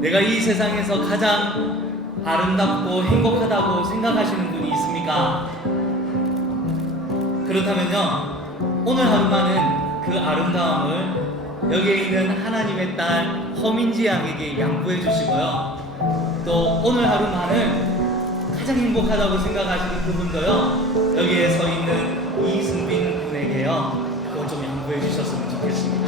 내가 이 세상에서 가장 아름답고 행복하다고 생각하시는 분이 있습니까? 그렇다면요, 오늘 하루만은 그 아름다움을 여기에 있는 하나님의 딸 허민지 양에게 양보해 주시고요. 또 오늘 하루만은 가장 행복하다고 생각하시는 그분도요, 여기에 서 있는 이승빈 군에게요, 그거 좀 양보해 주셨으면 좋겠습니다.